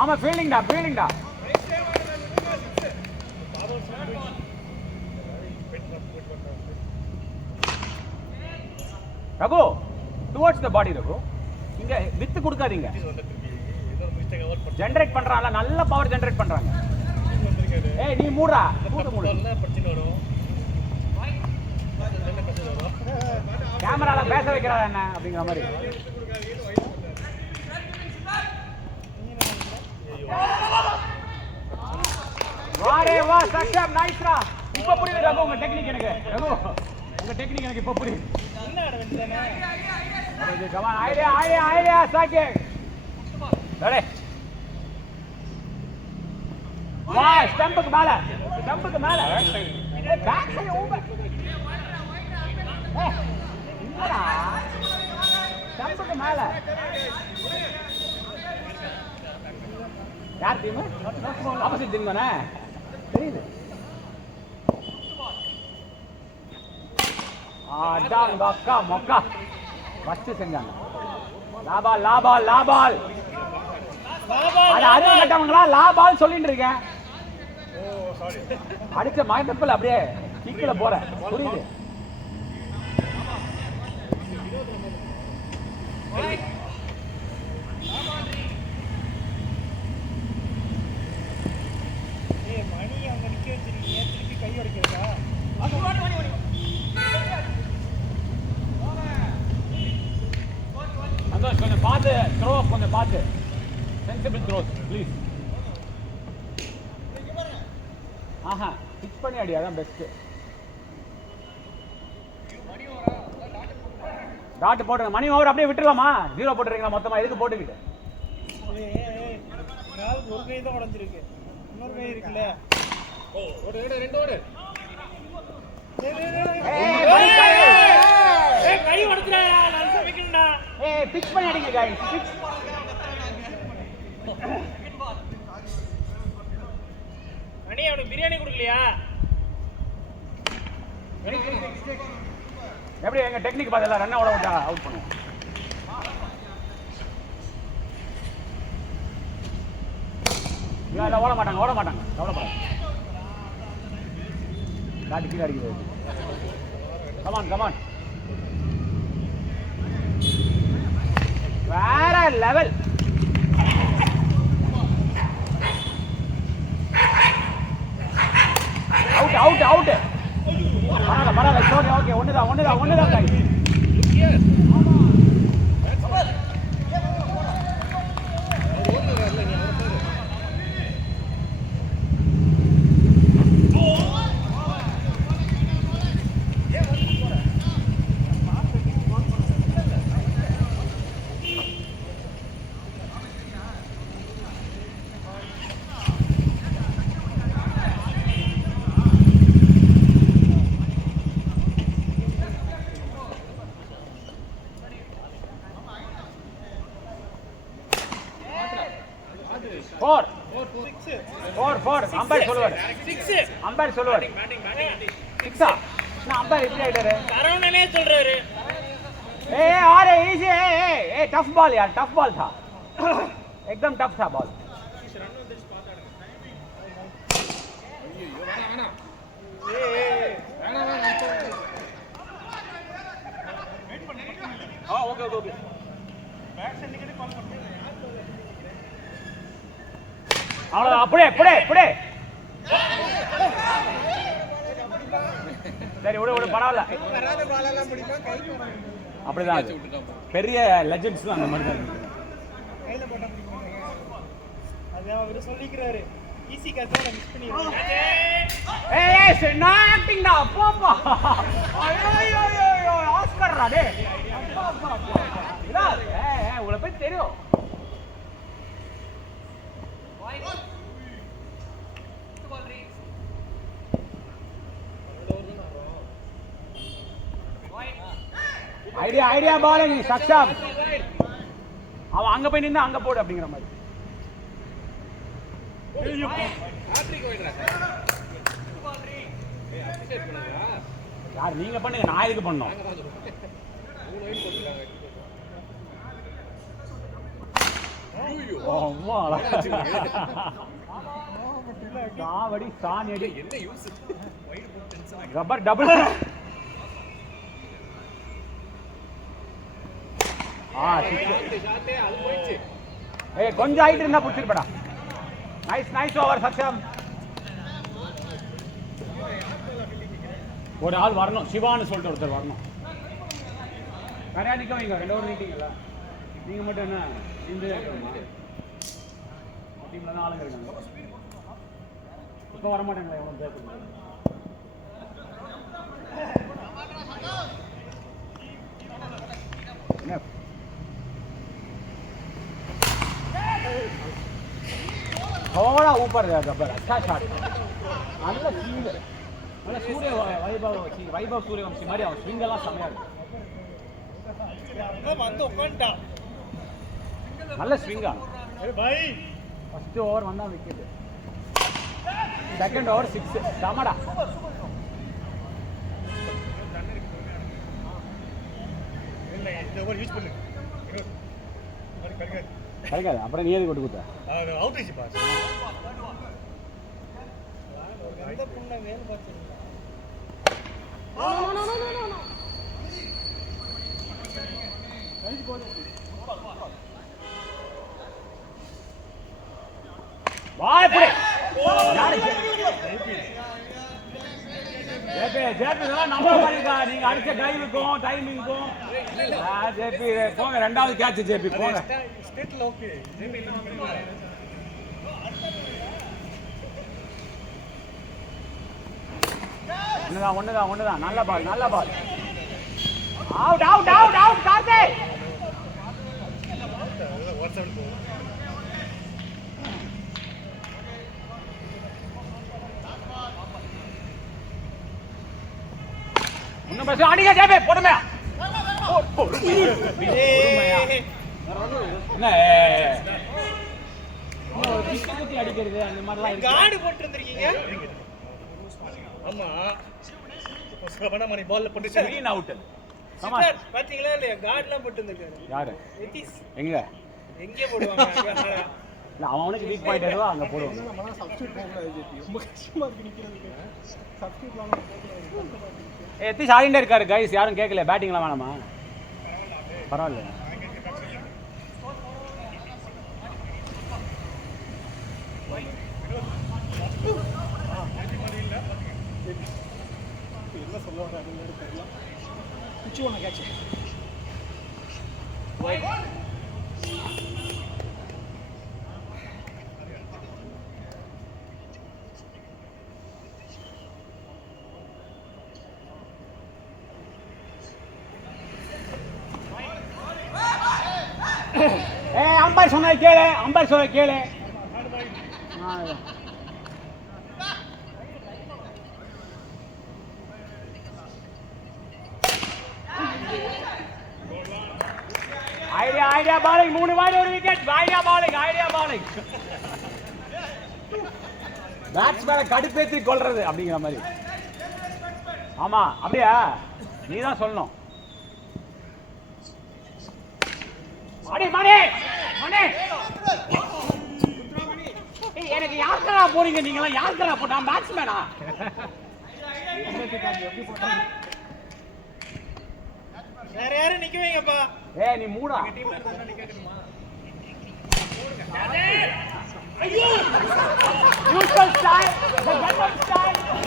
ஆமா ஃபீல்டிங்டா ஃபீல்டிங்டா. Raghu towards the பாடி ரகு. இங்க with கொடுக்காதீங்க. ஜெனரேட் பண்றாங்க, நல்ல பவர் ஜெனரேட் பண்றாங்க. ஏய் நீ மூடுடா, மூடு. கேமரால பேச வைக்கிறா என்ன அப்படிங்கிற மாதிரி. வாரே வா சக்சம் நைஸ்ரா. இப்ப புரியுது ரகு உங்க டெக்னிக் எனக்கு. ரகு உங்க டெக்னிக் எனக்கு இப்ப புரியுது. என்ன ஆட வேண்டியதானே. அரே கமான் ஐடியா சாக்கே. ரெடி. வா ஸ்டம்புக்கு மேல. Back side over. என்னடா ஸ்டம்புக்கு மேல. யார் டீம்? ஆப்போசிட் டீம் தானே தெரியுது. அதான் அக்கா மொக்கா ஃபர்ஸ்ட் செஞ்சாங்க. லாபால் அது அறிவு கட்டவங்களா லாபால் சொல்லிட்டு இருக்கேன். அடிச்ச மயத்தப்பில் அப்படியே கிக்கில போற புரியுது. கொஞ்சம் பார்த்து த்ரோ, கொஞ்சம் பார்த்து சென்சிபிள் த்ரோஸ் ப்ளீஸ். ஆஹா பிச் பண்ணி அடி, அதான் பெஸ்ட். டாட் போடுங்க. மணி ஓவர் அப்படியே விட்டுருவாமா? 0 போட்டுறீங்களா மொத்தமா? எதுக்கு போட்டுக்கிட்டு? ஒரு கை தான் உடைஞ்சிருக்கு, இன்னொரு கை இருக்குல்ல. ஓடு ரெண்டு ஓடு. கை உடைச்சறாயா? நான் சமைக்கணும்டா. பிச் பண்ணி அடிங்க गाइस. பிச் மணி அவனுக்கு பிரியாணி கொடுக்கலையா? எப்படி எங்க டெக்னிக் பார்த்தல ரன் அவுட் அவுட் பண்ணுவோம். இல்ல ஓட மாட்டாங்க கவலைப்படாத. காட்டி கீழே அடிக்கிறது. கமான் வேற லெவல். அவுட் பரவாயில்ல சோனி. ஓகே ஒண்ணுதான் guys. Four. அம்பையர் சொல்லுவார். சிக்ஸா? நான் அம்பையர் இப்படி ஆயிட்டாரு. சரவணனே சொல்றாரு. अरे ईजी टफ बॉल यार, टफ बॉल था एकदम टफ था बॉल. ओके அவ்வளவுதான். அப்படியே சரி விடு பரவாயில்ல. அப்படிதான் பெரிய லெஜெண்ட்ஸ் அந்த மாதிரி தான் கையில போட்டா அது அவர் சொல்லிக்கிறாரு. ஈஸி கேட்சோட மிஸ் பண்ணிடுறாரு. நான் ஆக்டிங்டா போப்பா. ஐயோ ஆஸ்கர்டா டேய். உங்களை பத்தி தெரியும். ஐடியா பாலிங் சக்சம். அவன் அங்க போய் நின்று அங்க போடு அப்படிங்கிற மாதிரி. யார் நீங்க பண்ணுங்க, நான் எதுக்கு பண்ணோம்? அம்மா சாவடி சாணியடி என்ன யூஸ் வைடு போட்டு டென்ஷன் ஆகி ரப்பர் டபுள் ஷாட்டே அது போயிடுச்சு. ஏய் கொஞ்சம் ஹைட் இருந்தா புடிச்சிருப்படா. Nice over Saksham. ஒரு ஆள் வரணும், சிவான்னு சொல்லிட்டு ஒருத்தர் வரணும். நிறையா நிற்க வைங்க, 2 ஓவர் நீட்டிங்களா? நீங்க மட்டும் என்ன இந்த டீம்ல தான் ஆளுங்க இருக்காங்க. இப்போ வர மாட்டாங்களா எவ்வளோ பேர்? थोड़ा ऊपर गया गब्बर, अच्छा शॉट. நல்ல ஸ்விங், நல்ல சூரிய வைபவ் சூரியவம்சி மாதிரி அவன் ஸ்விங் எல்லாம் செமையா இருக்கு. வந்து உட்காந்துட்டான். நல்ல ஸ்விங்கா. பாய் ஃபர்ஸ்ட் ஓவர் வந்தா விக்கெட், செகண்ட் ஓவர் 6. சமடா இல்ல இந்த ஓவர் யூஸ் பண்ணு. கிடைக்காது, அப்புறம் நீ எதுக்கு கொண்டு கொடுத்த? அவுட் ஆயிடுச்சு பாஸ். எந்த புண்ண வேல் பாத்தீங்களா? பாய் புடி. ஜேபி இதெல்லாம் நம்ம பண்ணிருக்கா. நீங்க அடிச்ச டைமுக்கும் டைமிங்க்கும் ஜேபி போங்க. 2வது கேட்ச் ஜேபி போங்க. ஸ்டேட்ல ஓகே. ஜேபி இல்ல ஒண்ணுதான். நல்ல பால். அவுட் கார்த்தி. வாட்ஸ்அப்ல போ. இன்னும் பஸ் அடிங்க ஜேபி, பொறுமையா. என்ன குத்தி அடிக்கிறது அந்த மாதிரிலாம் இருக்கு. கார்டு போட்டு வந்திருக்கீங்க. ஆமா சுகபன மணி பால்ல போட்டு கிரீன் அவுட். ஆமா சித்தார் பாத்தீங்களா இல்லையா? கார்டுலாம் போட்டு வந்திருக்காரு. யாரு? நிதிஷ் எங்க போடுவாங்க? இல்ல அவனுக்கு வீக் பாயிண்ட் ஏதோ அங்க போடுவாங்க. எத்திஷ் ஆடிண்டே இருக்காரு கைஸ், யாரும் கேட்கல. பேட்டிங்லாம் வேணாமா? பரவாயில்ல. என்ன சொல்லுவாங்க குச்சி ஒன்று கேட்ச். அம்பர் சொன்ன கேளு. ஐடியா பாலிங். 3 பால் 1 விக்கெட். ஐடியா பாலிங். பேட்ஸ்மேனை கடுப்பேற்றி கொள்றது அப்படிங்கிற மாதிரி. ஆமா அப்படியா? நீ தான் சொல்லணும். மணி எனக்கு யாருக்கா போறீங்க? நீங்களாம் யாருக்கா போட்டா? பேட்ஸ்மேனா? வேற யாரும் நிக்க வைங்கப்பா. நீ மூடா.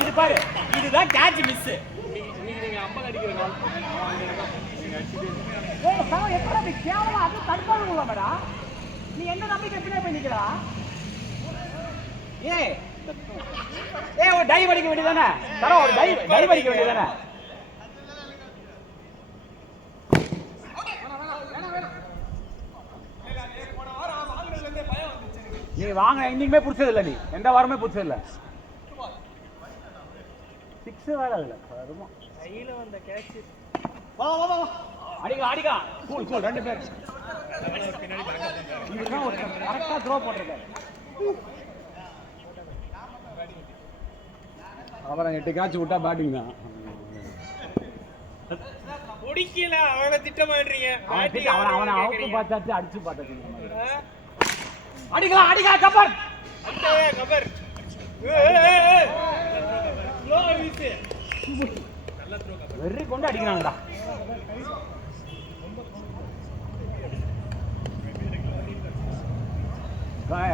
இது பாரு, இதுதான் கேட்ச் மிஸ். நீங்க அம்பல் அடிக்கிறீங்க. எப்படி கேவலம் அது தடுப்பாங்க மேடா? நீ என்ன நம்பிக்கை எப்படி போய் நிக்கிறா? ஒரு டைவ் அடிக்க வேண்டியதானே? ஒரு டைவ் அடிக்க வேண்டியதானே? நீ வாங்க, இன்னைக்குமே பிடிச்சது இல்லை. நீ எந்த வாரமே பிடிச்சது இல்லை. 6 வேற அதுல கையில வந்த கேட்ச். அடிக்கா. கூல் 2 பேர். இதுதான் ஒரு கரெக்டா த்ரோ போட்டிருக்காரு. அப்புறம் 8 கேட்ச் விட்டா பேட்டிங் தான். முடிக்கல அவனை திட்டமாடுறீங்க. அவனை அவுட் பார்த்தாச்சு, அடிச்சு பார்த்தாச்சு. அடிக்கலாம் அடிக்கலாம் கப்பர் கபர் ஸ்லோ வீசி வெறி கொண்டு அடிக்கிறாங்கடா.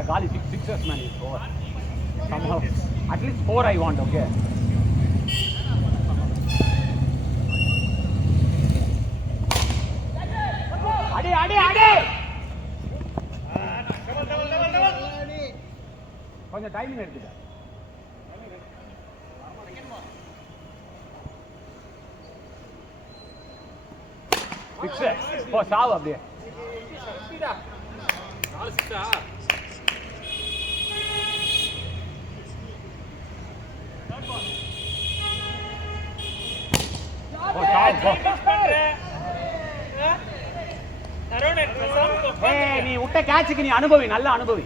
Gali sixers man is over. Somehow, at least 4 I want. Okay. Adi, adi, adi. கொஞ்சம் டைமிங் எடுத்துக்க. சிக்ஸர் போ சாவு அப்படியே. நாலு சிக்ஸா போ சாவு போ. ஏய் நீ விட்ட கேட்சுக்கு நீ அனுபவி, நல்ல அனுபவி.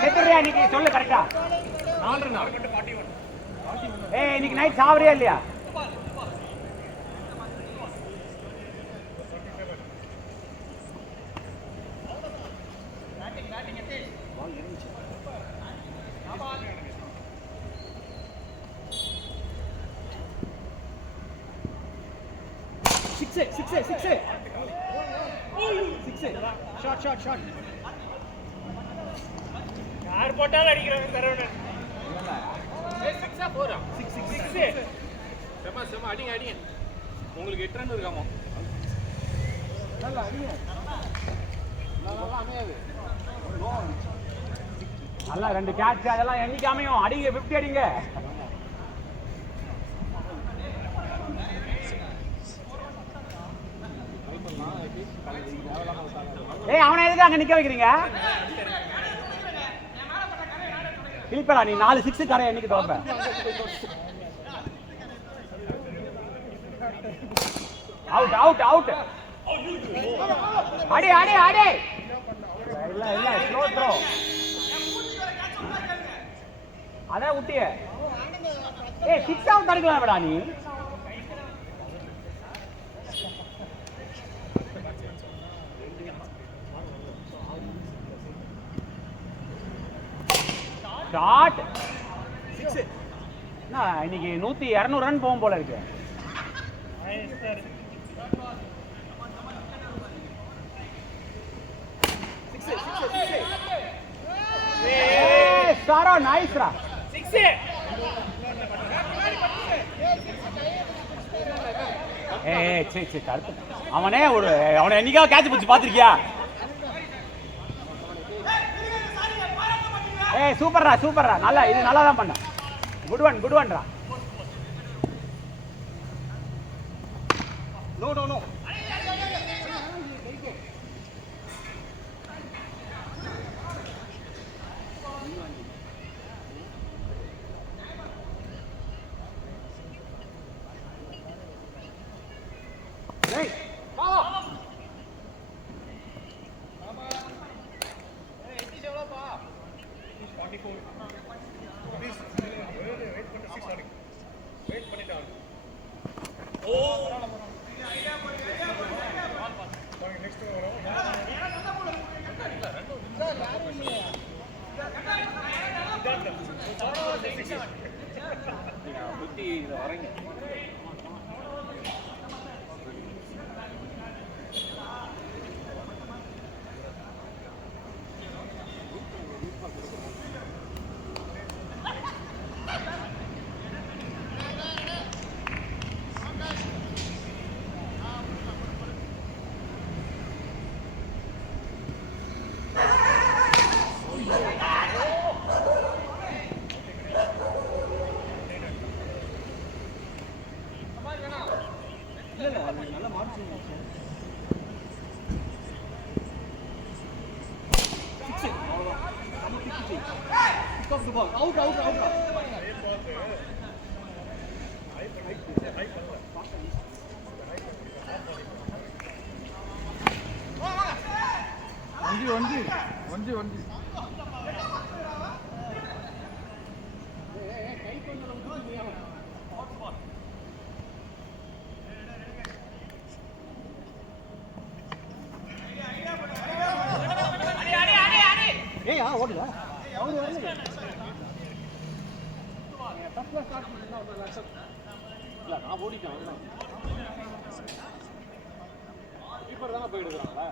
செத்துறியா இன்னைக்கு சொல்லு கரெக்டா? 4 இன்னைக்கு நைட் சாவறியா இல்லையா? ஷாட் யார் போட்டாலும் அடிக்கிறாங்க சரவணன். சிக்ஸா 4 6 செம அடிங்க அடிங்க. உங்களுக்கு 8 ரன் இருக்காமா? நல்லா அடிங்க. நல்லா அமையாது. நல்லா 2 கேட்ச் அதெல்லாம் என்னைக்கு அமையும்? அடிங்க 50 அடிங்க. அவனை எதுக்கு அங்க நிக்க வைக்கிறீங்க? கிளிப்படா நீ 4 6 தர என்னைக்கு தோப்ப? Out out out. அடி அடி அடி. இல்ல இல்ல ஸ்லோ த்ரோ. அத ஊட்டியே. 6 அவுட் அடிக்கலாம்டா நீ. ஷாட் 6. நான் இன்னைக்கு 100 200 ரன் போகும் போல இருக்கு. சாரா நைஸ்ரா 6. சரி தடுத்து. அவனே அவனை என்னைக்காவது கேட்ச் பிடிச்சி பார்த்துருக்கியா? சூப்பர்ரா நல்லா, இது நல்லா தான் பண்ண. குட் ஒன்ரா. நோ டேய் வா புத்தி வரீங்க. வண்டி ஓடல அவரு வரல இல்ல நான் ஓடிட்டேன் கீப்பர் தானே போய் எடுக்கிறாங்களா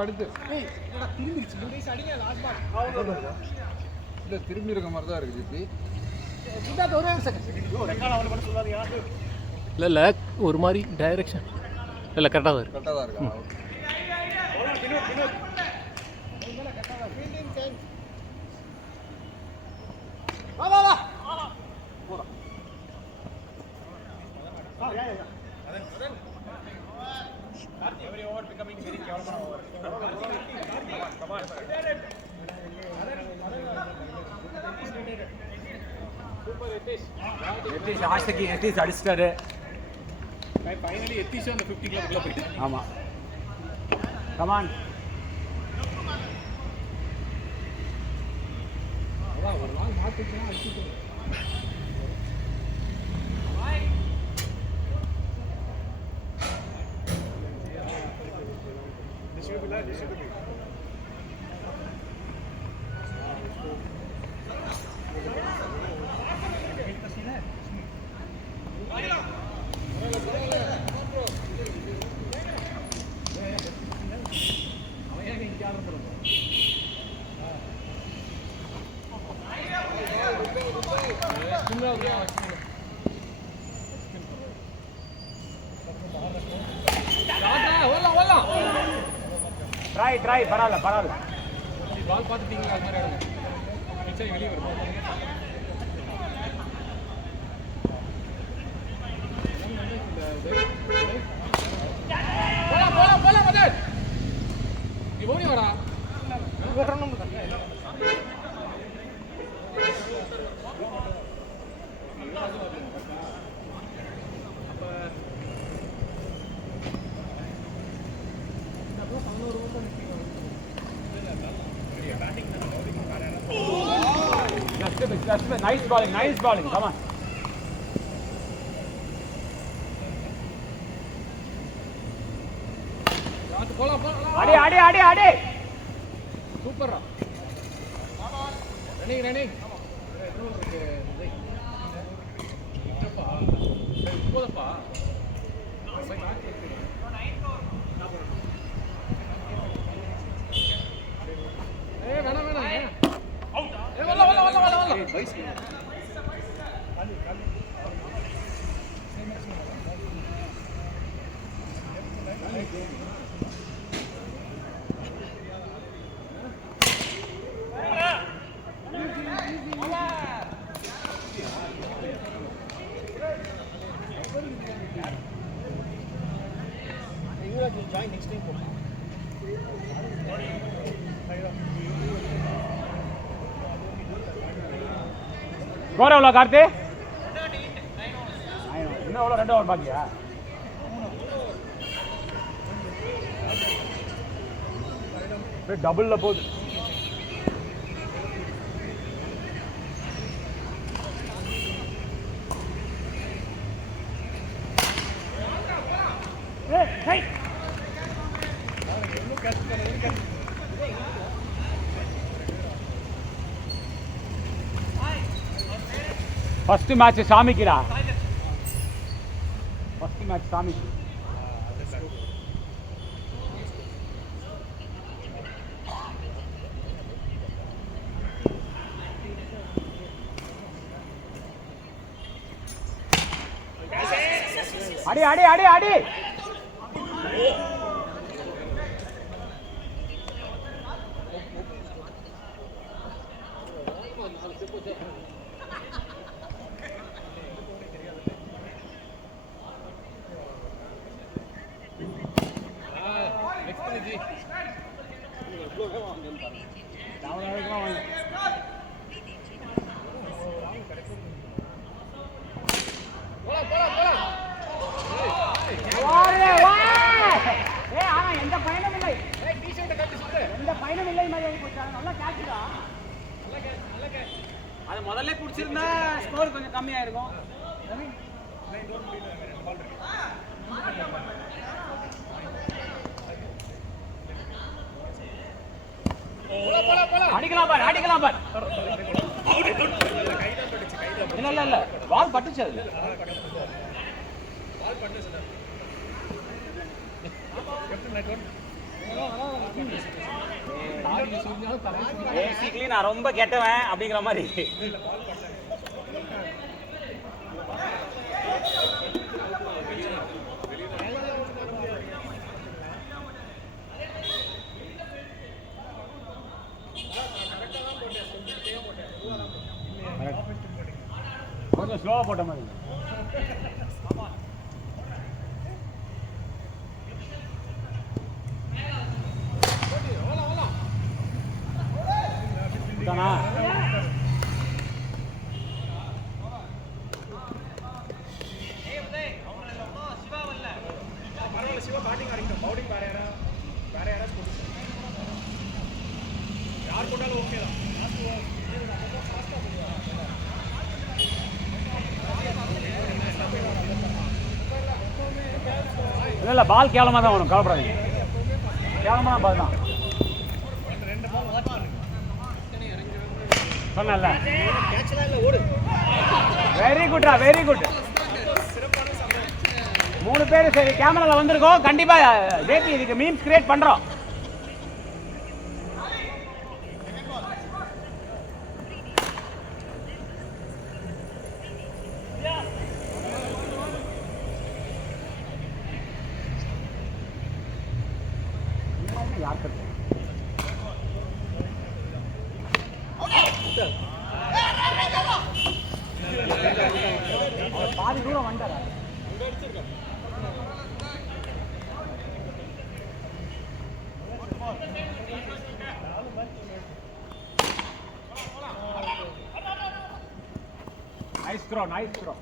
அடுத்து திரும்பி இருக்க மாதிரி தான் இருக்கு ஜிபி. இல்லை இல்லை ஒரு மாதிரி டைரெக்ஷன் இல்லை கரெக்டாக தான் இருக்கு. கரெக்டாக தான் இருக்கா? எத்தீஷ் ஆஷைக்கு எத்தீஷ் அடிச்சிட்டாரு. ஃபைனலி எத்திஷா அந்த 50 கிலோக்குள்ள போயிட்டு ஆமா கமான் ஒரு நாள் மாட்டுச்சுன்னா அடிச்சுட்டு ட்ரை பரவாயில்ல பால் பார்த்துட்டீங்களா அது மாதிரி ஆடுங்க மிச்சம் வெளியே வரும் போலாம் மதன் நீ ஓடி வாடா nice bowling come on அடி சூப்பர்ரா ரன்னிங் போதப்பா வேணாம் ஸ்கோர் எவ்வளோ கார்த்தி? இன்னும் எவ்வளோ 2 ஓவர் பாக்கியா? டபுள்ல போகுது. ஃபர்ஸ்ட் மேட்ச் சாமிக்குடா. ஃபர்ஸ்ட் மேட்ச் சாமிக்கு. அடி எந்த பயனும் இல்லை, எந்த பயனும் இல்லை மாதிரி போச்சு. நல்லா கேட்சுடா, அது முதல்ல பிடிச்சிருந்தா ஸ்கோர் கொஞ்சம் கம்மியாயிருக்கும். அடிக்கலாம் பார், அடிக்கலாம் பார். இல்ல இல்ல இல்ல, பால் பட்டுச்சு. அது பேசிக்கலி நான் ரொம்ப கெட்டவன் அப்படிங்கிற மாதிரி. கொஞ்சம் ஸ்லோவா போட்ட மாதிரி. இல்ல பால் கேவலமா தான் வரும், கவலைப்படாதீங்க. கேவலமா பால் தான் சொன்னல. Very குட்ரா, very good. 3 பேர் சரி கேமரால வந்திருக்கோம். கண்டிப்பா ஜேபி இதுக்கு மீம்ஸ் கிரியேட் பண்றோம். பாதி தூரம் வந்தாரா? Nice throw, nice throw.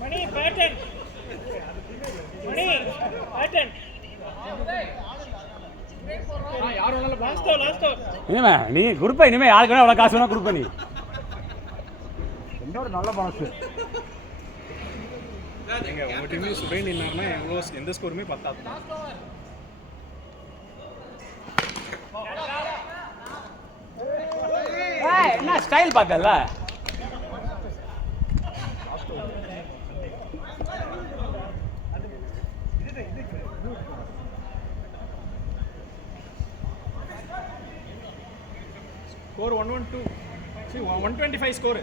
Mani batting, Mani batting. இனிமே நீ குரூப்பா, இனிமே யாருக்கு வேணா எவ்வளவு காசு வேணா குரூப்பா. நீ எந்த ஒரு நல்ல மனசு. உங்க டீம்ல சுபேன் இல்லைன்னா எந்த ஸ்கோருமே பத்தாது. என்ன ஸ்டைல் பார்த்தல. Score 112, 125 score.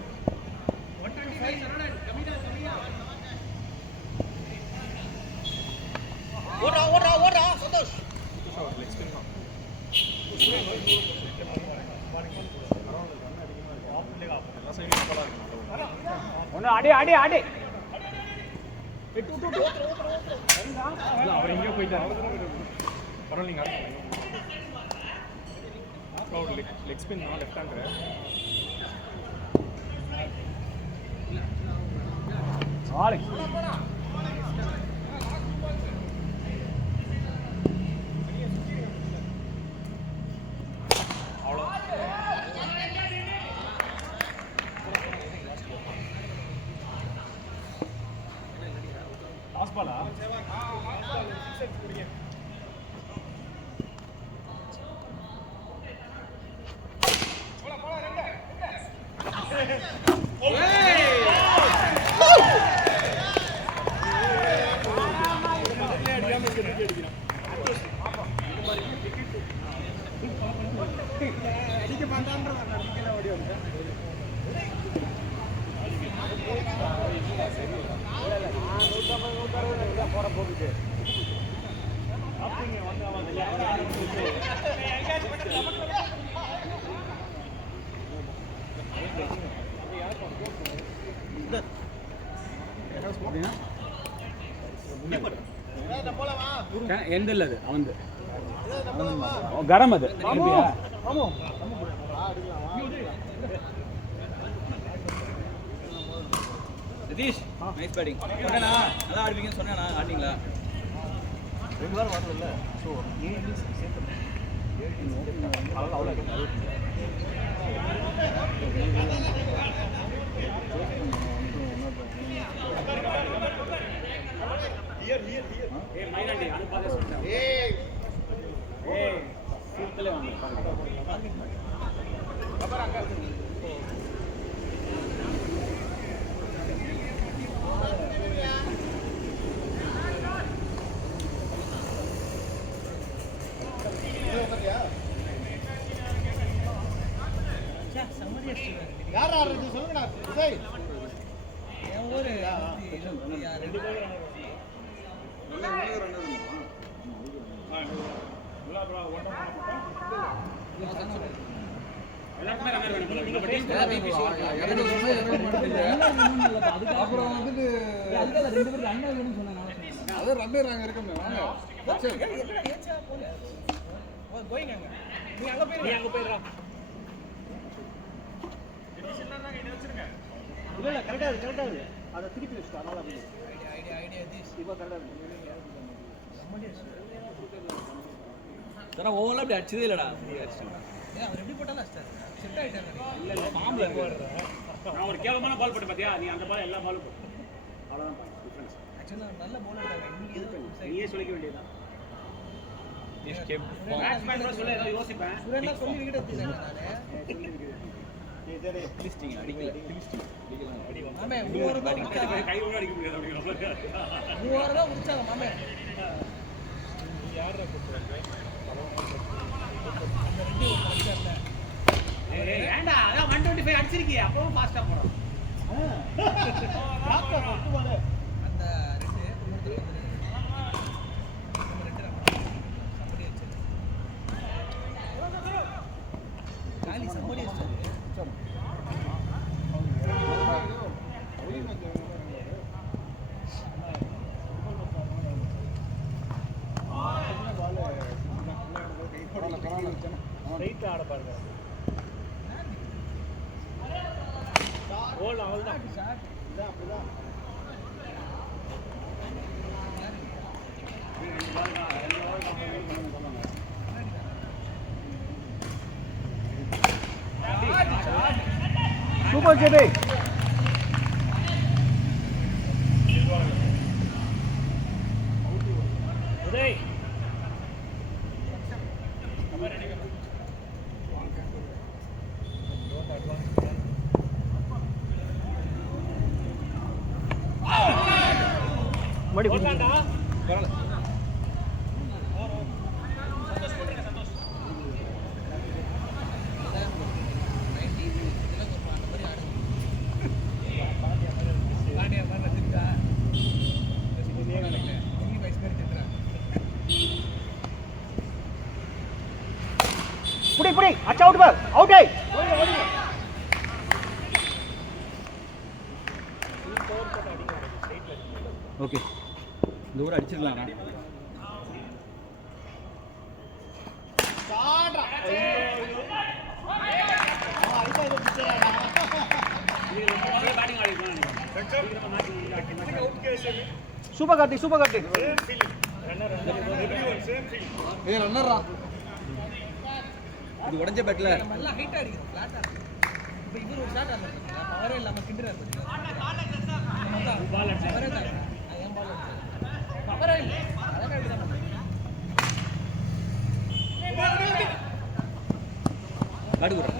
ஓடுறா சந்தோஷ். ஒன்று அடி அடி அடி. அவர் எங்கேயோ போயிட்டார். பரவாயில்லைங்க. Leg spin left hander. Last Bala? அடிக்க மாட்டான்ற போற போகுது எந்த இல்ல அது அவன் கரம் அது நிதிஷ் நைஸ் பேட்டிங் சொன்னேனா நல்லா ஆடுவீங்கன்னு சொன்னேனா ஆடிங்களா ரெண்டு வாரம் வரல சோ ஏய் மைனாண்டி அது பாதே சொல்றேன் ஏய் சீட்ல வாங்க கபர் அங்க யார் ஆடுறது சொல்லுங்கடா விஜய் என் ஊரு ரெண்டு பேரும் அப்புறம் வந்துட்டு அது ரெண்டு நாங்க இருக்கோமே வாங்க நீ அங்க போயிடுறா இல்ல கரெக்டா அதை திருப்பி வச்சுட்டா அதனால ஐடியா இப்போ கரெக்டா தர ஓவரா அப்படி அடிச்சதே இல்லடா அவர் எப்படி போட்டாலும் செட் ஆயிட்டாரு இல்ல இல்ல பாம்புல நான் ஒரு கேவலமான பால் போட்டு பாத்தியா நீ அந்த பால் எல்லா பாலும் போடு அவ்வளவுதான் டிஃபரன்ஸ் ஆக்சுவலா நல்ல பவுலர் இங்க எதுவும் நீயே சொல்லிக்க வேண்டியதுதான் பேட்ஸ்மேன் கூட சொல்ல ஏதோ யோசிப்பேன் சுரேனா சொல்லி விக்கெட் எடுத்துட்டாங்க நானே லிஸ்டிங் அடிக்கல மாமே மூவர் தான் உடிச்சாங்க கை கூட அடிக்க முடியாது அப்படிங்கற மூவர் தான் உடிச்சாங்க மாமே யாரா கூப்பிடுறாங்க ஏய் ஏண்டா அதான் 125 அடிச்சிருக்கீங்க அப்பவும் ஃபாஸ்டா போறோம் அந்த ரெண்டு இன்னொருத்தர் வந்து காலி சம்படி வச்சாரு ரைட் ஆட பாருங்க கோல் அவ்வளவுதான் இதான் அப்படிதான் சூப்பர் ஜெபே உதய் மடி போடலாம்டா பரவாயில்லை புடி அச்சா அவுட் பால் அவுட் ஆய் ஓகே இந்த ஊர் அடிச்சிடலாம் சூப்பர் கார்த்திக் ஏய் ரன்னர்ரா இது உடைஞ்ச பேட்ல நல்லா ஹைட் அடிக்குது ஃபிளாட்டா இப்போ இவர் ஒரு ஷாட் ஆடுறாரு பவரே இல்லாம கிண்டறாரு பால் அடிச்சு பவரே தான் ஏன் பால் அடிச்சு பவரே இல்ல அழகா அடிச்சாங்க காடு குறா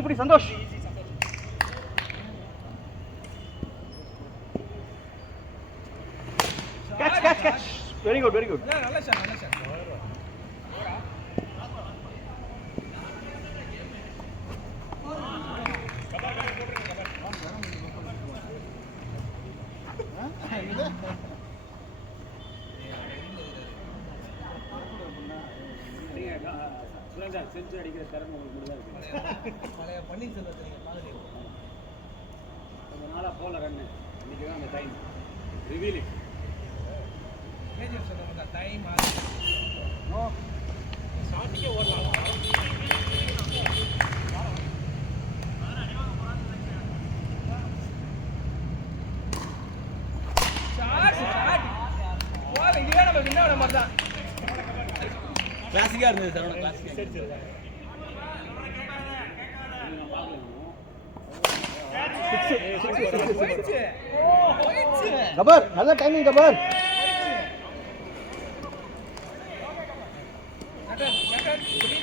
புடி Santhosh catch very good very good. நல்ல ஷாட் நல்ல ஷாட். செஞ்சு அடிக்கிற திறமை உங்களுக்கு தான் இருக்கு. பழைய பன்னீர்செல்வத்தை நீங்க பாக்குறீங்க. கொஞ்ச நாளா போல ரன்னு. இன்னைக்கு தான் அந்த டைம். Reveal it. மேஜர் சொல்லுங்க டைம் ஆகுது. நோ. ஷாட்டுக்கே ஓடலாம். கிளாசிக்கா இருந்தது சார் கிளாசிக்கா. கபர் நல்ல டைமிங் கபர்.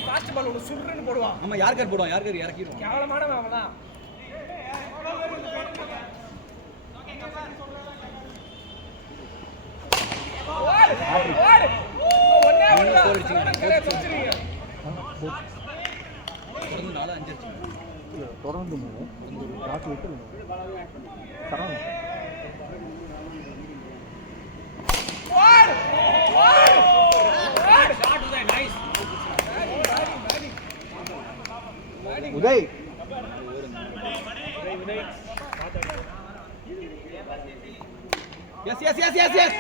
ஃபாஸ்ட் பால் ஒரு சுருன்னு போடுவான். ஆமா யார்கர் போடுவான் யார்கர் இறக்கிடுவான். கேவலமானவன் அவன்தான். தொடர்ந்து ராசி விட்டு தரம் Uday yes yes yes yes yes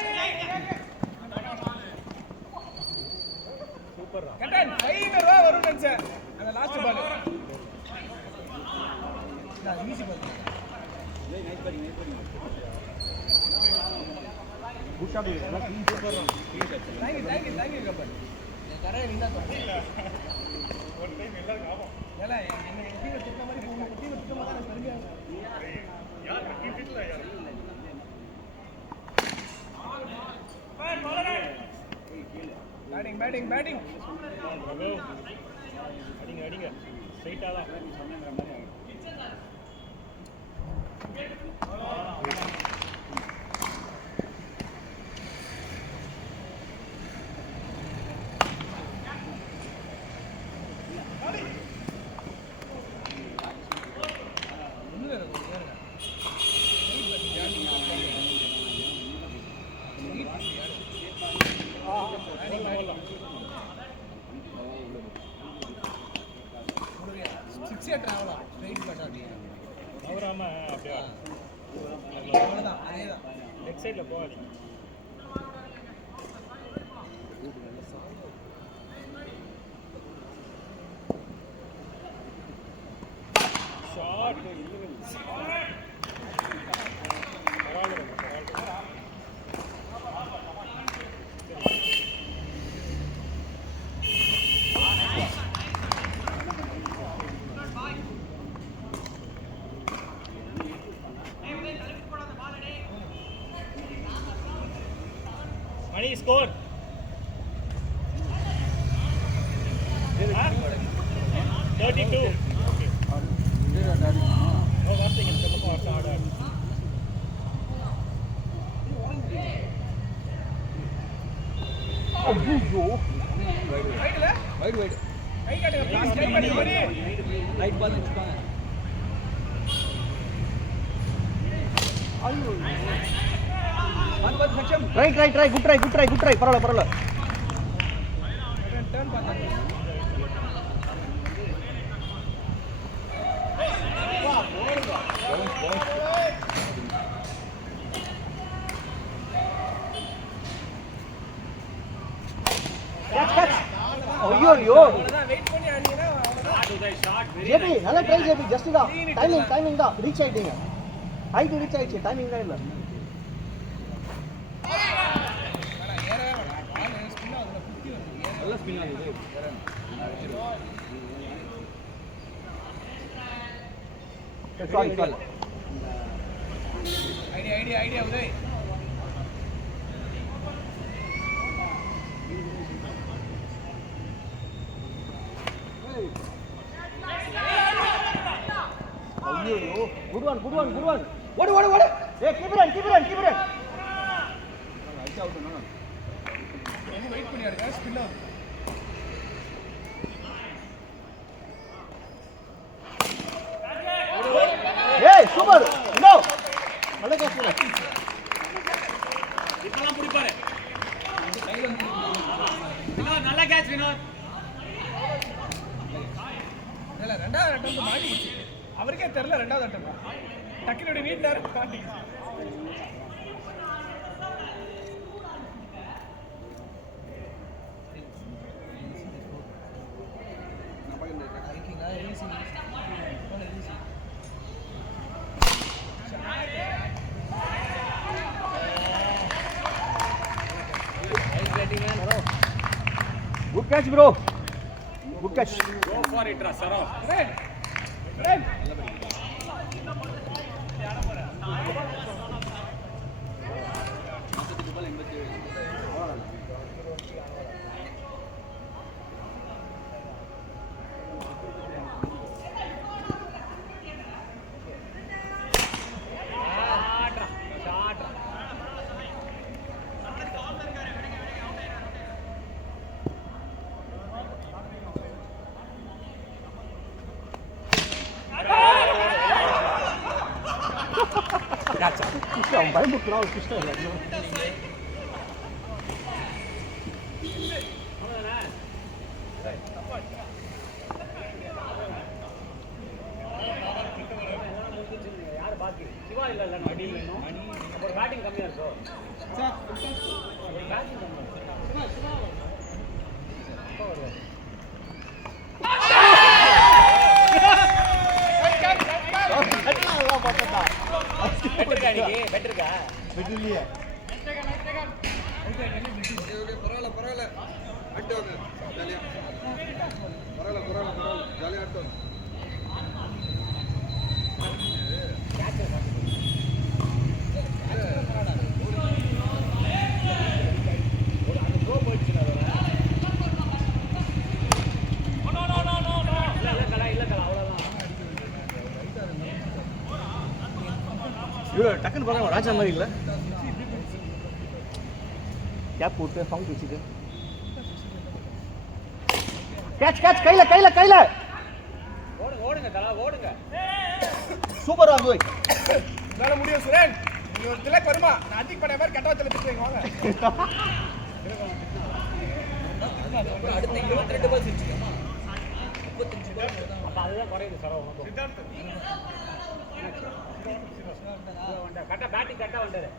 super captain 5 ரூபா வரும் நினைச்சேன் அந்த லாஸ்ட் பால் நான் easy ball nice batting good shot எல்லாம் team super run. Thank you கப்பல் கரெக்ட்டா நீங்க தான் ஒரு டைம் எல்லாரும் ஆகும் ஏல என்ன டீம் திட்ட மாதிரி போங்க டீம் திட்ட மாதிரி நான் பெருமையா யார் டீம் திட்டல யார் பேட்டிங் அடிங்க ஸ்ட்ரைட்டா தான் சொன்னேங்கற மாதிரி Money score. Huh? 32. Okay. No, one thing is the more order. Wide right ball வச்சுப்பாங்க. One ball section right good try பரவாயில்ல டர்ன் பண்ணு ஐயோ அவ்வளவுதான் வெயிட் பண்ணி ஆடினா அவ்வளவுதான் ஜேபி நல்ல ட்ரை ஜேபி ஜஸ்ட் தான் டைமிங் தான் ரீச் ஆயிட்டீங்க ஹைட் ரீச் ஆயிடுச்சு டைமிங் தான் இல்ல ஏறவே வேணாம் பால் ஸ்பின் ஆகுதுல குத்தி வருது நல்ல ஸ்பின் ஆகுது. சாரி ஐடியா உதய் ஐயோ குட் ஒன் ஓடு ஏ keep it run right out ரொம்ப வெயிட் பண்ணி ஆடுங்க ஸ்பின் ஆகுது ஏய் சூப்பர் நோ நல்ல கேட்ச் போடு இப்பலாம் புடிப்பாரு வினோத் நல்ல கேட்ச் வினோத் இல்ல ரெண்டாவது அட்டம் மாட்டிக்கிச்சு அவருக்கே தெரியல ரெண்டாவது அட்டம் டக்குனோட வீட்ல மாட்டிக்கிச்சு Good catch, bro. Good catch. Go for it, Saro. Red. Red. அவன் பயமுறுத்துறான் ஒரு கிருஷ்ணன் இல்லை யார் பாக்கி சிவா இல்ல இல்ல அடி வேணும் ஒரு பேட்டிங் கம்மியா இருக்கோ சார் ஒரு பேட்டிங் கம்மியா சிவா பெட்டருக்கா விட்டுலியே பரவாயில்ல அட்டு ஜாலியா பரவாயில்ல ஜாலியா அட்டு டக்குன்னு பாருங்க ராஜா மாதிரி இல்லை கேப் போட்டு சவுண்ட் வச்சுட்டு கேட்ச் கேட்ச் கையில கையில கையில ஓடுங்க ஓடுங்க தலா ஓடுங்க சூப்பர் ராகுல் உன்னால முடியும் சுரேன் நீ ஒரு திலக் வருமா நான் அடிக் பண்ண மாதிரி கட்டவத்துல திட்டுறீங்க வாங்க அடுத்த 22 பால் சிரிச்சுக்கமா 35 பால் அப்ப அதுதான் குறையுது சரோ உனக்கு கட்ட பேட்டிங் கட்ட வந்தாரு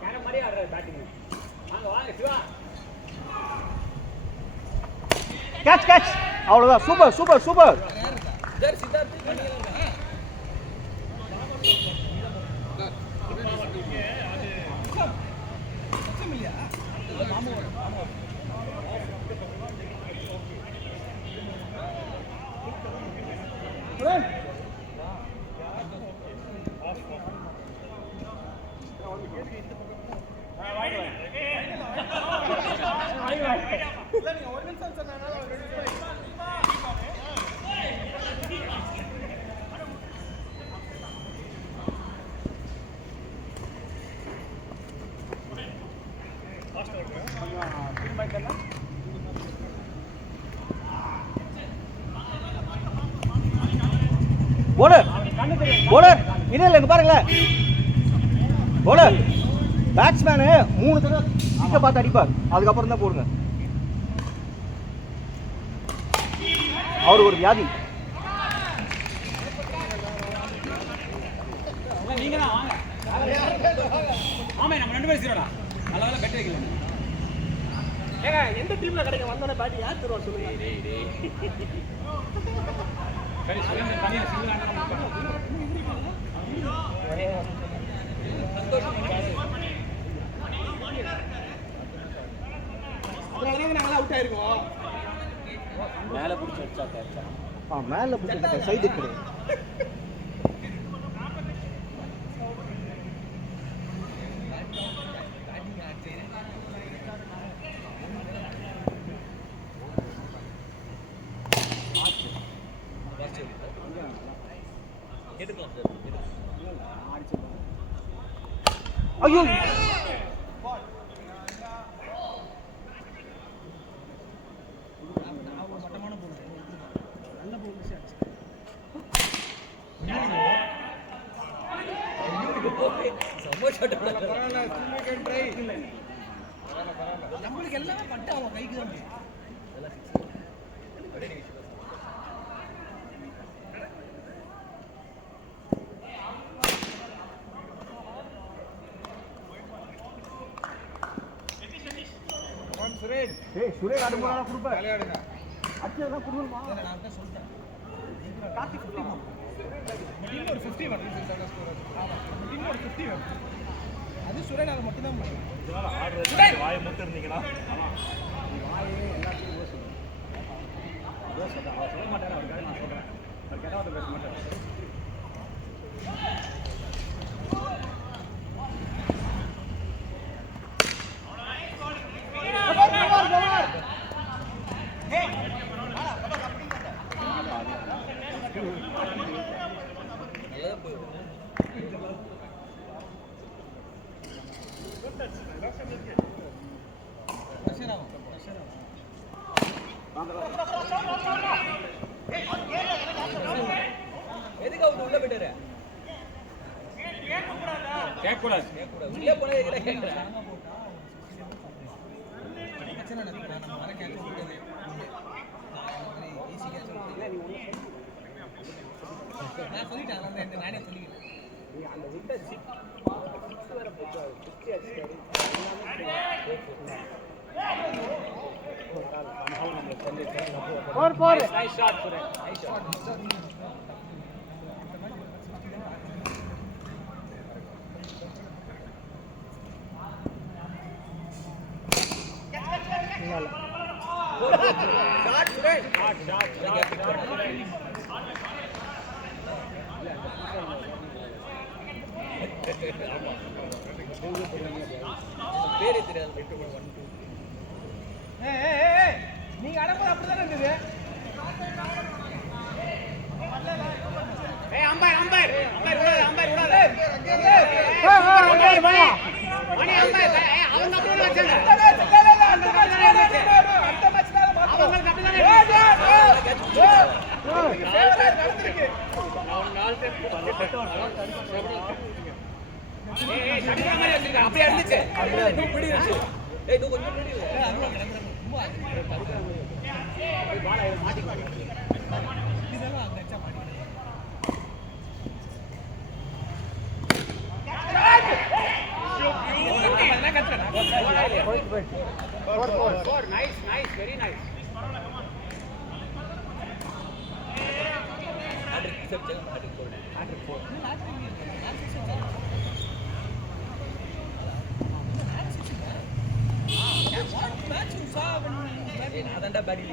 கேன மாதிரி ஆடுறாரு பேட்டிங் வாங்க வாங்க சிவா கேட்ச் கேட்ச் அவ்வளவுதான் சூப்பர் சூப்பர் சூப்பர் இதர் சித்தார்த் பண்ணியலாம் போலர் போலர் இது இல்லை இங்க பாருங்களேன் போலர் பேட்ஸ்மேனு 3 தடவை இங்க பார்த்து அடிப்பார் அதுக்கப்புறம் தான் போடுங்க அவருக்கு ஒரு வியாதி நீங்க தான் வாங்க ஆமா நம்ம ரெண்டு பேரும் சீரோடா நல்ல வேளை பெட் வைக்கல ஏங்க எந்த டீம்ல கிடைக்க வந்தோனே பாட்டி யார் தருவா சொல்லுங்க சரி சுரேந்திரன் தனியா சிங்கிள் ஹேண்ட் நம்ம அதனால நாங்க அவுட் ஆயிருக்கோம் மேல புடிச்சு வச்சா கேட்சா மேல பிடிச்சிருக்க சைடு கிடையாது எடுக்கலாம் சார் ஐயோ பரவாயில்ல still we can try. நம்மளுக்கு எல்லாமே பட்டு அவன் கைக்கு தான் முடியும். Come on, Surej. ஏய் சுரேஷ் ஆடு போறா குடுப்பா விளையாடுங்க. அச்சதான் குடுமா நான் தான் சொல்லிட்டேன். கார்த்திக் 50 வரும். டீம் ஒரு 50 வரும். ஆமா. டீம் ஒரு 50 வரும். அது சுரேனால மட்டும் தான் முடியும். வாயை மூட்டு இருந்தீங்கன்னா வாயே எல்லாத்தையும் யோசிக்கணும் அவர் சொல்ல மாட்டாரு அவருக்காக நான் சொல்றேன் அவர் கேட்டாவது பேச மாட்டார் எதுக்கு அவங்க உள்ள போயிட்டாரு? கேட்கக்கூடாது உள்ளே போனா எதுல கேட்கறேன்? பிரச்சனை இல்லை, நம்ம வர கேட்க முடியாது. ஈஸி கேட்க நான் சொல்லிட்டேன், அதான் நானே சொல்லிக்கிறேன். அந்த விட்ட சிக்ஸ் வேற போச்சு 50 அடிச்சாரு nice shot Suresh nice shot shot Suresh பேரே தெரியாது. நீங்க அடப்பது அப்படிதான் இருந்தது. அம்பையர் விடாத அம்பையர் வாயா மணி அம்பையர் அவங்க அப்படியே வச்சாங்க அடுத்த மேட்ச் தான் அவங்க அப்படியே நடந்துருக்கு. அப்படியே இருந்துச்சு ஏய் தூ கொஞ்சம் பிடி அதுவா கிடக்குற ரொம்ப பால் மாட்டிக்கலாம் இதெல்லாம் அந்த அச்சா மாட்டி nice very nice அதான்டா பேட்டி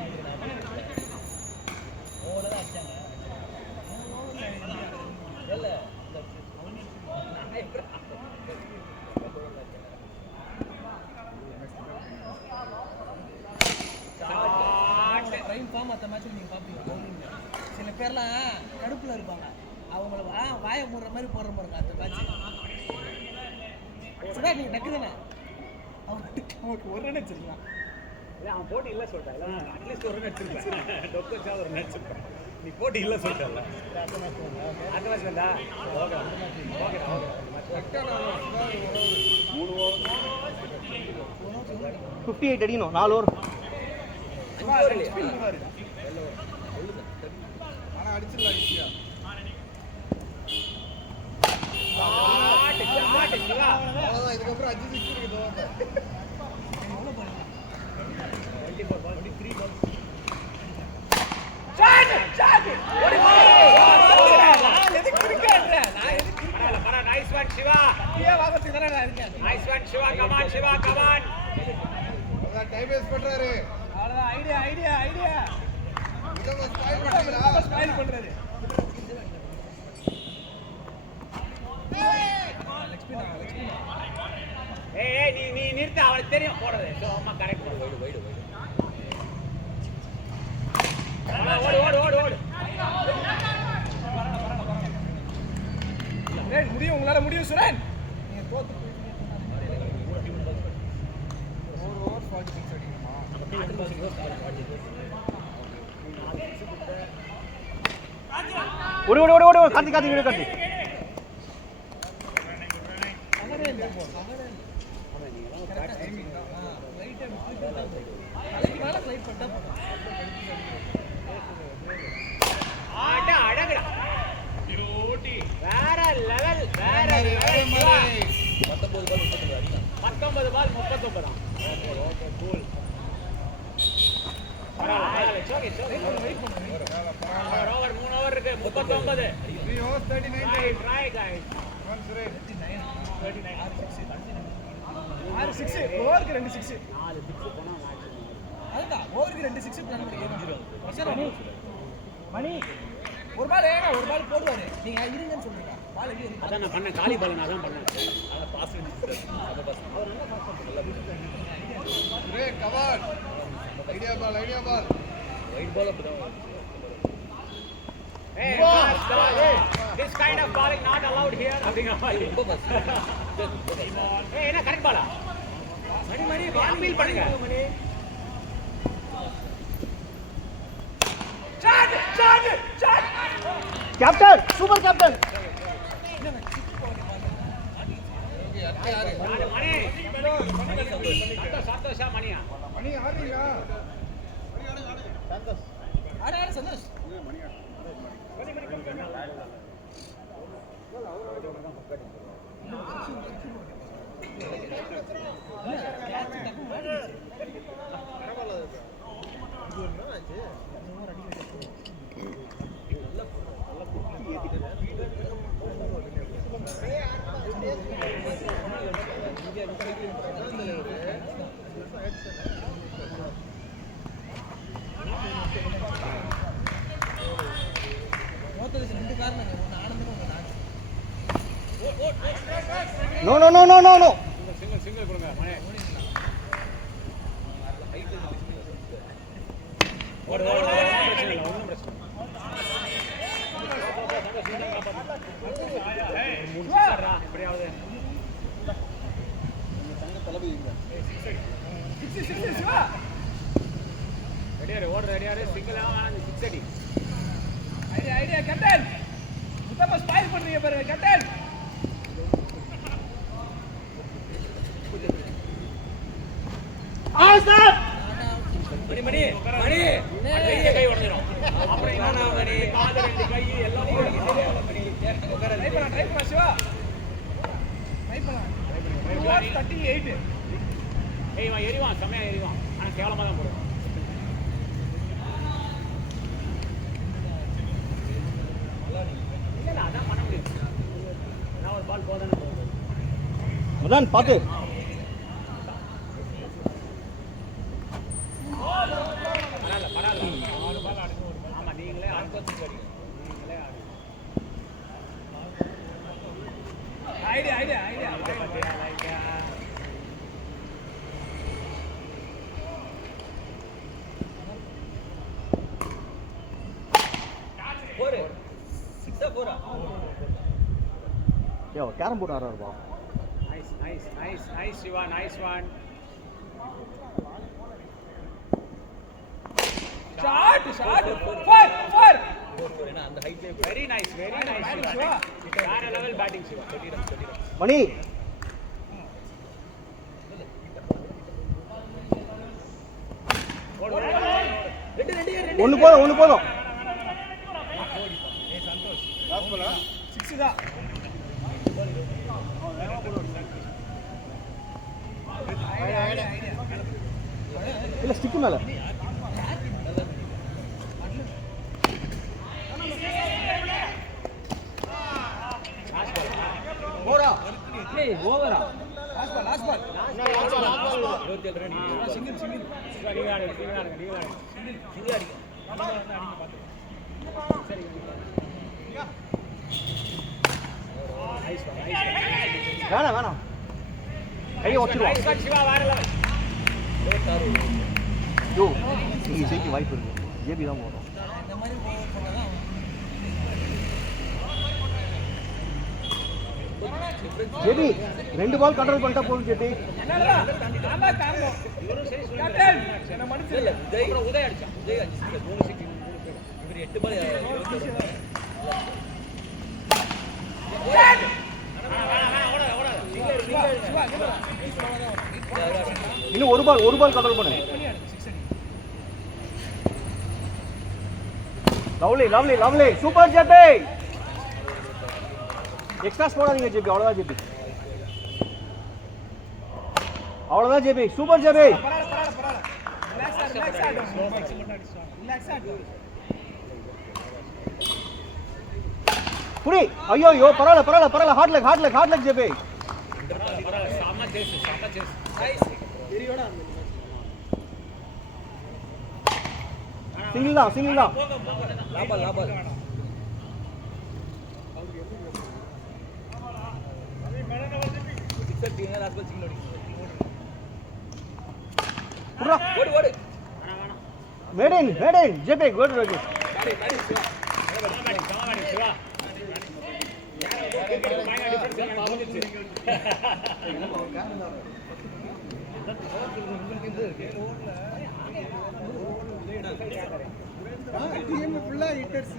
ஓவரா அடிச்சாங்க இல்ல டைம் ஃபார்ம் அந்த மேட்ச் நீங்க பாப்பீங்க பவுலிங்ல சில பேர்லாம் கடுப்புல இருப்பாங்க அவங்கள வாயை மூடுற மாதிரி போடுற மாதிரி அந்த மேட்ச் சரி நீங்க டக்குதானே அவனுக்கு ஒரு ரன் வச்சிருக்கலாம் அவன் போட்டி இல்லை சொல்லிட்டேன் இல்லை அட்லீஸ்ட் ஒரு ரன் அடிச்சிருப்பேன் டொக்கச்சா ஒரு ரன் அடிச்சிருப்பேன் நீ போட்டி இல்லை சொல்லிட்டல அடுத்த மேட்ச் வந்தா ஓகே ஓகே ஓகே 58 அடிக்கணும் 4 ஓவர் ஆனா அடிச்சிடலாம் ஈஸியா. அவ்வளவுதான், இதுக்கப்புறம் 5 6 இருக்கு தோவாங்க. 24 ball 23 ball nice one Shiva nice one Shiva come on Shiva come on அதான் டைம் வேஸ்ட் பண்றாரு. அவ்வளவுதான் ஐடியா இதெல்லாம் ஸ்பாயில் பண்ணீங்களா? ஸ்மைல் பண்றாரு ஏய் நீ நிறுத்து அவளுக்கு தெரியும் போறது சோ அம்மா கரெக்ட் வைடு ஓடு ஏய் முடியும் உங்களால முடியும் சுரேன் நீங்க தோத்து ஒரு ஓவர் 46 அடிக்கணுமா? ஓடு கார்த்திக் வீடு கார்த்திக் அழகுடா வேற லெவல் வேற லெவல் 19 பால் 39 ஓகே கூல் ஓவர் 3 ஓவர் இருக்கு 39 3 overs 39 ட்ரை गाइस 6 ஓவருக்கு 2 6 4 6 போனா மேட்ச் அதுதான் ஓவருக்கு 2 6 பிளான் பண்ணி மணி ஒரு பால் ஒரு பால் போடுவாரு நீங்க இருங்கன்னு சொல்றீங்க பால் எங்க அதான் நான் பண்ணேன் காலி பால் நான் தான் பண்ணேன் அத boss Ray, come on. Idea ball. White ball அப்படிதான் Hey, this kind of ball is not allowed here. அப்படிங்கிற மாதிரி ரொம்ப பாஸ் ஏய் என்ன கரெக்ட் பாலா மணி பால் ஃபீல் பண்ணுங்க மணி சாட் கேப்டன் சூப்பர் கேப்டன் மணி சந்தோஷா மணியா மணி ஆடுறீங்களா? ஆடு சந்தோஷ் ரெண்டு காரணம் ஒன்று ஆனந்தம் ஒன்று நோ சிங்கிள் கொடுங்க மணி ஓடு பிரச்சனை இல்லை ஒன்றும் பிரச்சனை முடிச்சுடா எப்படியாவது ரெடியாரு ஓடு ரெடியாரு சிங்கிள் ஆனால் 6 அடி ஐடியா கேப்டன் சுத்தமா ஸ்பாயில் பண்றீங்க பாருங்க கேப்டன் மணி கை உடைஞ்சிரும் அப்புறம் என்ன மணி காது 2 கை எல்லாம் ட்ரை பண்ணலாம் சிவா ட்ரை பண்ணலாம் 38 ஏய் இவன் எரிவான் செம்மையா எரிவான் ஆனால் கேவலமாக தான் போடுவான் இல்லை அதான் பண்ண முடியும் நான் ஒரு பால் போதானே போகுது மதன் பாத்து பரவாயில்ல 6 பால் ஆடுங்க ஆமாம் நீங்களே அடுத்த நீங்களே ஆடுங்க ஐடியா பத்தியா லைக்கா போரு 6 4 யோ கேரம் போர்டு ஆடுறாருப்பா nice Shiva nice one shot 4 ஏன்னா அந்த ஹைட்லயே very nice Shiva வேற level batting Shiva மணி ஒன்னு போதும் லாஸ்ட் பாலா? 6 தான் இல்ல ஸ்டிக் மேல ஓவரா லாஸ்ட் பால் 27 ரன் சிங்கிள் நீங்க ஆடுங்க சிங்கிள் அடிக்கும் வேணாம் கையை வச்சிருவான் nice one Shiva வேற level யோ நீங்க ஜெயிக்க வாய்ப்பு இருக்கு ஜேபி தான் போறோம் இந்த மாதிரி ஓவர் பண்ணாதான் ஜேபி 2 பால் கண்ட்ரோல் பண்ணிட்டா போதும் ஜேபி ஆமா காரணம் கேப்டன் என்ன மனுஷன் இல்ல உதய் அடிச்சான் உதய் அடிச்சு 3 சிக்ஸ் இவர் 8 பால் 27 ஓடாத இன்னும் ஒரு பால் கண்ட்ரோல் பண்ணு. Lovely super JP. எக்ஸ்ட்ராஸ் போடாதீங்க ஜெபி. அவ்வளவுதான் ஜெபி. Super JP. புடி. ஐயோ பரவாயில்ல ஹார்ட் லெக் ஜெபி. சிங்கிள் தான். லாபல் ஓடு மேட் இன் ஜெபி. குட் ரோகி. டீம் ஃபுல்லா ஹிட்டர்ஸ்.